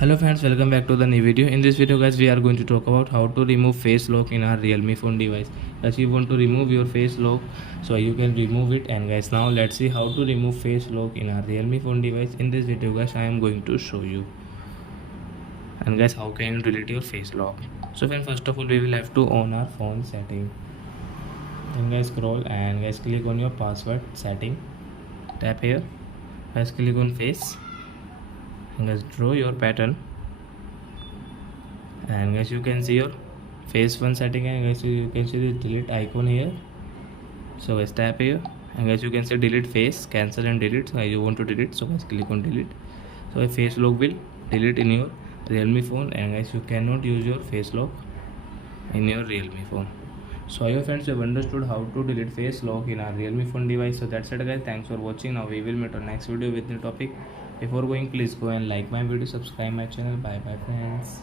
Hello friends, welcome back to the new video. In this video guys, we are going to talk about how to remove face lock in our Realme phone device. If you want to remove your face lock, so you can remove it. And guys, now let's see how to remove face lock in our Realme phone device. In this video guys, I am going to show you. And guys, how can you delete your face lock? So friends, first of all, we will have to on our phone setting. Then guys, scroll and guys, click on your password setting. Tap here. Guys, click on face. And guys, draw your pattern, and guys you can see your face one setting, and guys you can see the delete icon here. So guys tap here, and guys you can see delete face, cancel and delete. So you want to delete, so guys click on delete. So a face lock will delete in your Realme phone, and guys you cannot use your face lock in your Realme phone. So I hope friends you have understood how to delete face lock in our Realme phone device. So that's it guys, thanks for watching. Now we will meet on next video with new topic. Before going, please go and like my video, subscribe my channel. Bye bye friends.